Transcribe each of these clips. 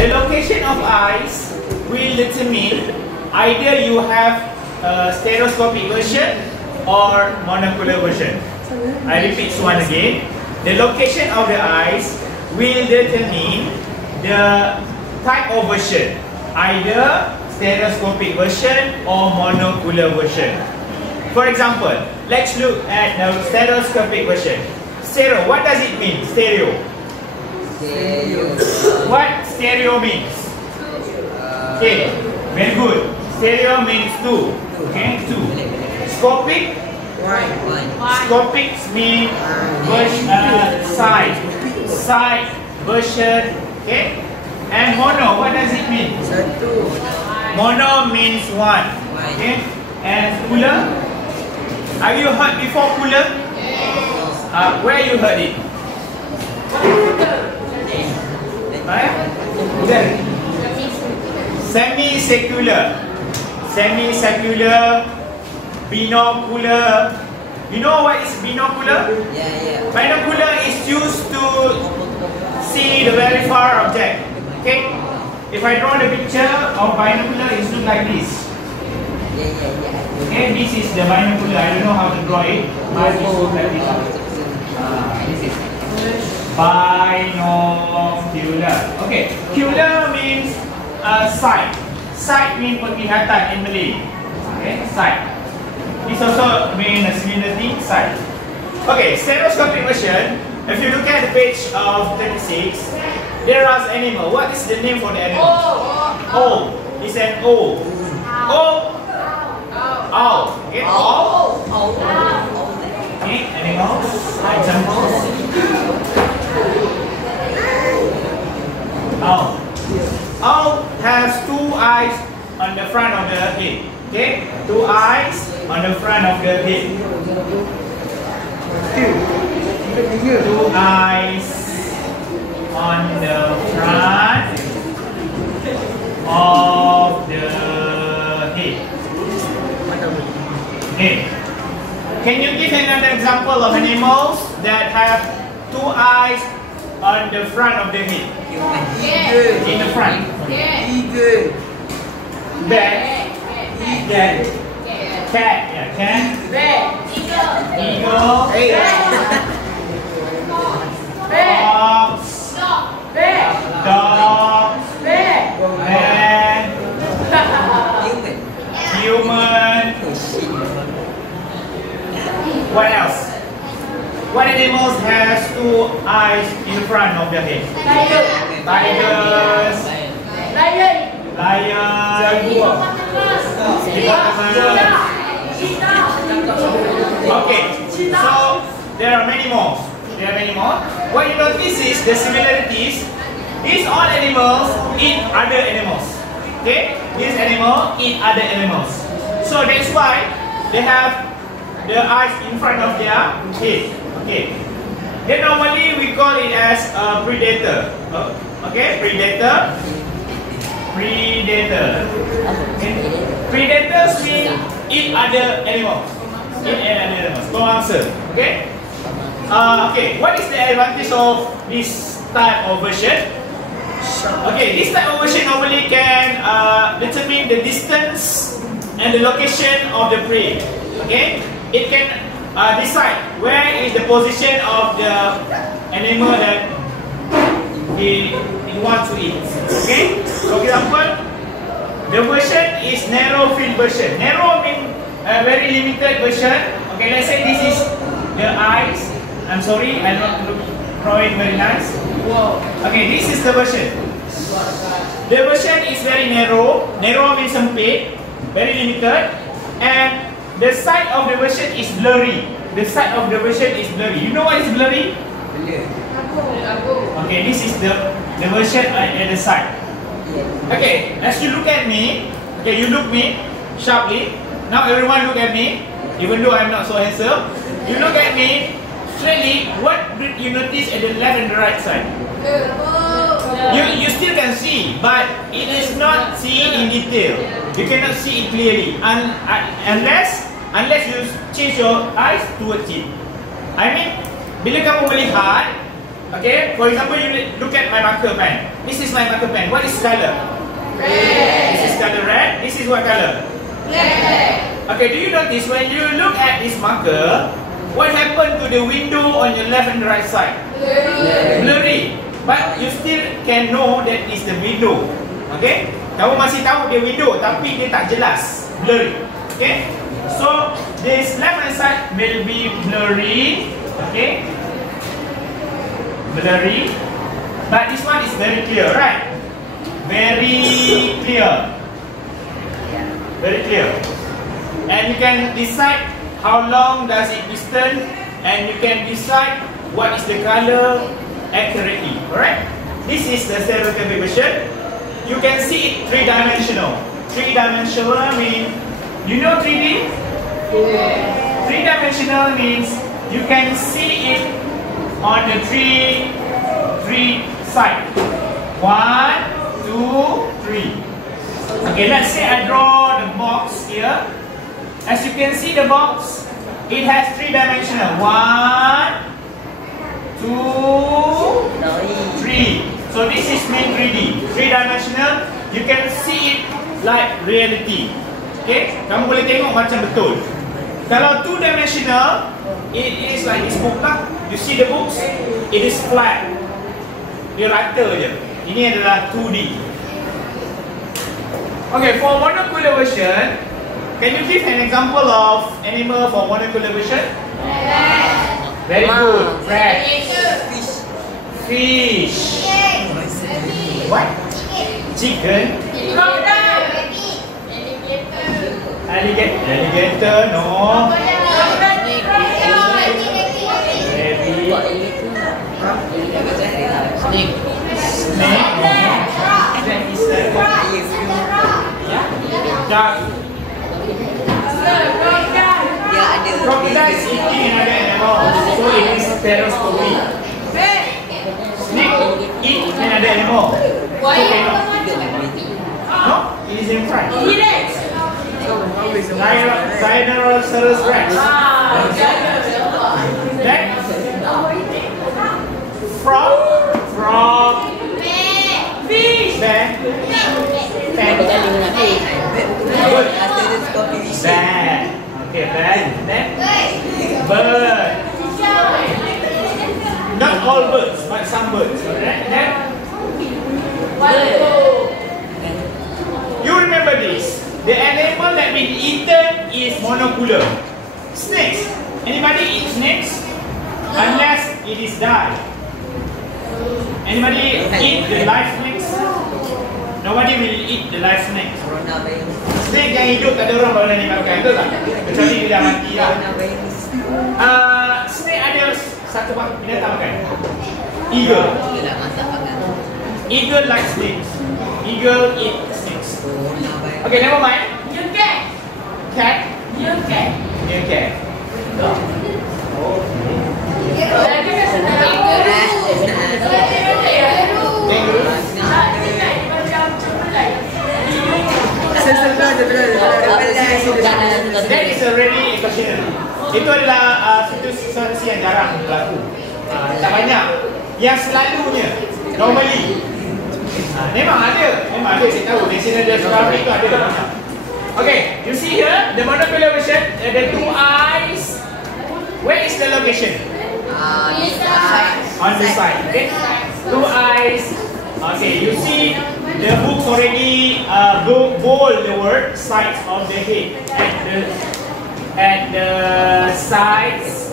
The location of eyes will determine either you have a stereoscopic version or monocular version. I repeat this one again. The location of the eyes will determine the type of version, either stereoscopic version or monocular version. For example, let's look at the stereoscopic version. Stereo, what does it mean? Stereo. What stereo means? Okay, very good. Stereo means two. Okay, two. Scopic. Scopic means side version. Okay. And mono, what does it mean? Mono means one. Okay. And cooler. Have you heard before cooler? Where you heard it? Semi-secular. Semi-secular. Binocular. You know what is binocular? Yeah. Binocular is used to see the very far object. Okay? If I draw the picture of binocular, it looks like this. Okay, this is the binocular. I don't know how to draw it, but it looks like this. This is binocular. Okay, cular means sight. Sight means penglihatan in Malay. Okay, sight. This also means a similar thing, sight. Okay, stereoscopic version. If you look at the page of 36, there is an animal. What is the name for the animal? O. It's an O. O. Owl. Okay, owl. Okay, animals. Examples. Owl. Owl has two eyes on the front of the head. Okay, two eyes on the front of the head. Two eyes on the front of the head. Okay. Can you give another example of animals that have two eyes on the front of the head? In the front. Eagle. Bat. Cat. Cat. Yeah, cat. Eagle. Fox. Dog. Man. Human. What else? What animals has two eyes in front of their head? Tigers. Okay, so there are many more. What you notice is the similarities. These all animals eat other animals. Okay, these animals eat other animals. So that's why they have the eyes in front of their head. Okay. Then normally we call it as a predator. Okay, predator. Okay. Predators mean eat other animals. Go answer. Okay. Okay. What is the advantage of this type of version? Okay, this type of version normally can determine the distance and the location of the prey. Okay, it can decide where is the position of the animal that he wants to eat. Okay, for example, the version is narrow field version. Narrow means a very limited version. Okay, let's say this is the eyes. I'm sorry, I don't draw it very nice. Okay, this is the version. The version is very narrow. Narrow means sempit, very limited, and the side of the version is blurry. The side of the version is blurry. You know what is blurry? Okay, this is the version at the side. Okay, as you look at me, okay, you look me sharply. Now everyone look at me, even though I'm not so handsome. You look at me straightly. What did you notice at the left and the right side? You still can see, but it is not seen in detail. You cannot see it clearly unless you change your eyes towards it. I mean, bila kamu melihat, Okay, for example, you look at my marker pen. This is my marker pen. What is color? Red. This is color red. This is what color? Black. Okay, do you notice when you look at this marker, what happened to the window on your left and right side? Blurry. Blurry. But you still can know that is the window. Okay? Kamu masih tahu dia window, tapi dia tak jelas. Blurry. Okay? So, this left hand side will be blurry. Okay? Blurry. But this one is very clear, right? Very clear. Very clear. And you can decide how long does it distance, and you can decide what is the color accurately. Alright? This is the stereoscopic version. You can see it three-dimensional. Three-dimensional means, you know 3D? Yeah. Three-dimensional means you can see it on the three sides. 1, 2, 3. Okay, let's say I draw the box here. As you can see the box, it has three-dimensional. 1, 2, 3. So this is main 3D. Three-dimensional, you can see it like reality. Okay, kamu boleh tengok macam betul. Kalau two-dimensional, it is like this book lah. You see the books, it is flat. Dia rata je. Ini adalah 2D. Okay, for monocular version, can you give an example of animal for monocular version? Very good. Rat. Fish. What? Chicken. Alligator. No. Snake. Duck. Crocodile is eating another animal, so it is stereoscopy. Snake eat another animal. No, it is in front. Rhinoceros Rex. Next. Frog. Fish. Bear. Bear. Okay, bear. Then bird. Not all birds, but some birds. Then you remember this. The animal that been eaten is monocular. Snakes. Anybody eat snakes? Unless it is died. Anybody eat the live snakes? Nobody will eat the live snakes. Snake yang hidup tak ada orang boleh makan, betul tak? Kecuali dia dah mati lah. Snake ada satu binatang makan. Eagle. Eagle like snakes. Eagle eat snakes. Okay, never mind. Cat. Cat. That is already occasionally. Itu adalah situasi yang jarang berlaku. Tak banyak. Yang selalunya, normally. Memang ada, saya tahu. National Geographic itu ada banyak. Okay, you see here the monocular version, the two eyes. Where is the location? On the side. Okay, two eyes. Okay, you see the book already bold the word sides of the head at the sides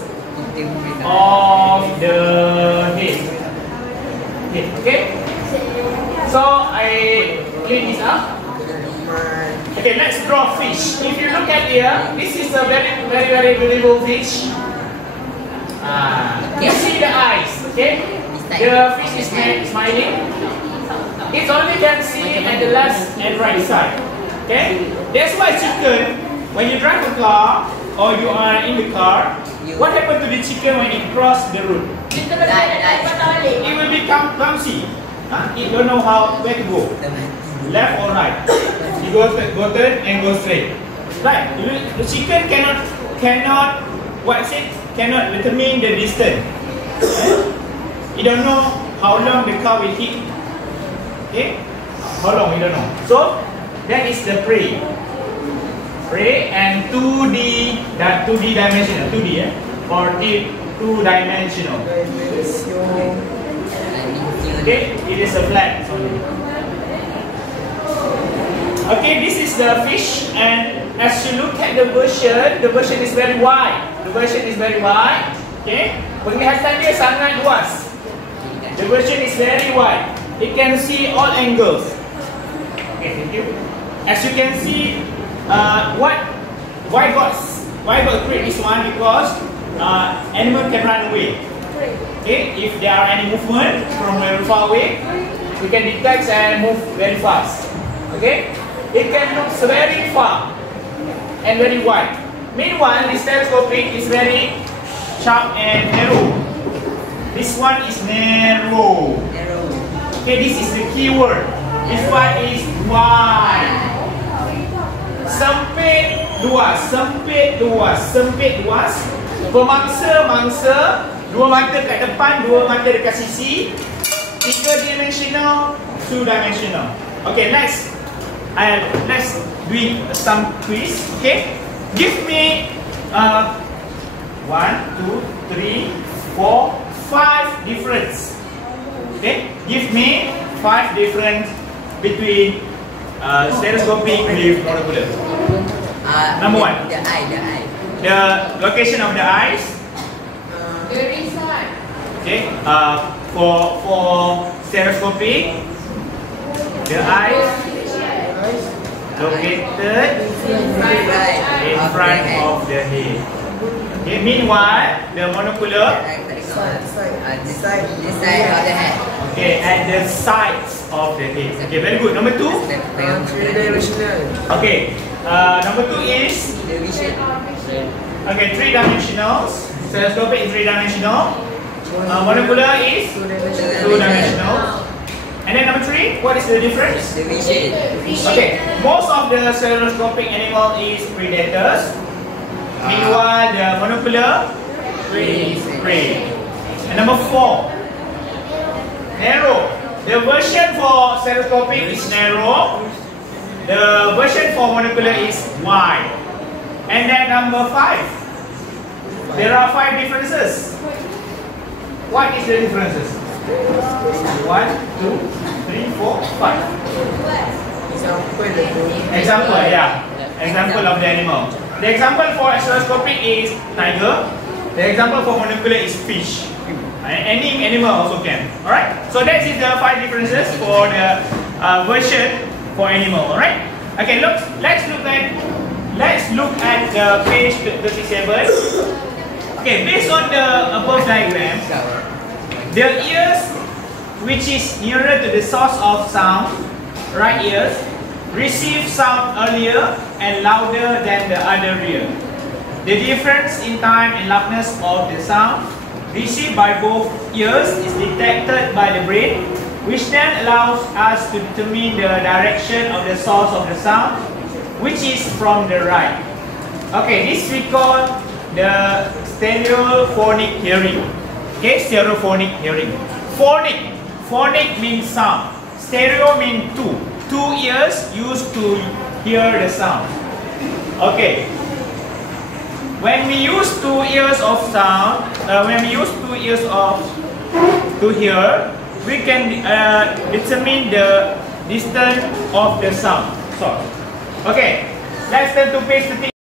of the head. Okay. So I clean this up. Okay, let's draw fish. If you look at here, this is a very beautiful fish. You see the eyes, okay? The fish is smiling. It's only can see at the left and right side. Okay? That's why chicken, when you drive a car or you are in the car, what happens to the chicken when it crosses the road? It will become clumsy. It don't know where to go. Left or right. It goes turn and go straight. Right? The chicken cannot determine the distance. You don't know how long the car will hit. Okay? How long, we don't know. So, that is the pre. Pre and 2D, that 2D dimensional, 2D or 2-dimensional. Okay, it is a flat. Okay, this is the fish, and as you look at the version is very wide. The version is very wide. Okay, penglihatan dia sangat luas. The version is very wide. It can see all angles. Okay, thank you. As you can see, why God create this one? Because animal can run away. Okay, if there are any movement from very far away, we can detect and move very fast. Okay, it can look very far and very wide. Meanwhile, this telescopic is very sharp and narrow. This one is narrow. Okay, this is the key word. This one is wide. Sempit, luas. Sempit, luas. Sempit, luas. Pemangsa, dua mata kat depan, dua mata dekat sisi. 3-dimensional, 2-dimensional. Okay, next. Let's do some quiz. Okay, give me 1, 2, 3, 4, 5 difference. Okay, give me 5 difference between stereoscopic with monocular. Number 1. The eye. The location of the eyes. The result. Okay. For stereoscopic, the eyes located in front of the head. Okay. Meanwhile, the monocular this side of the head. okay, at the sides of the head. Okay, very good. Number 2. 3-dimensional. Okay. Number 2 is The vision. okay, 3-dimensional. Stereoscopic is 3-dimensional. Monocular is 2-dimensional. And then number 3, what is the difference? The vision. Okay, most of the stereoscopic animal is predators. Meanwhile, the monocular is prey. And number 4, narrow. The version for stereoscopic is narrow. The version for monocular is wide. And then number 5, there are 5 differences. What is the differences? 1, 2, 3, 4, 5. Example, yeah. Example of the animal. The example for stereoscopic is tiger. The example for monocular is fish. Any animal also can. Alright? So that is the 5 differences for the version for animal. Alright? Okay, let's look at the page 37. Okay, based on the above diagram, the ears which is nearer to the source of sound, right ears, receive sound earlier and louder than the other ear. The difference in time and loudness of the sound received by both ears is detected by the brain, which then allows us to determine the direction of the source of the sound, which is from the right. Okay, this we call the stereophonic hearing. Okay, stereophonic hearing. Phonic means sound. Stereo means two ears used to hear the sound. Okay. When we use 2 ears of sound, to hear, we can determine the distance of the sound. So, okay, let's turn to page 30.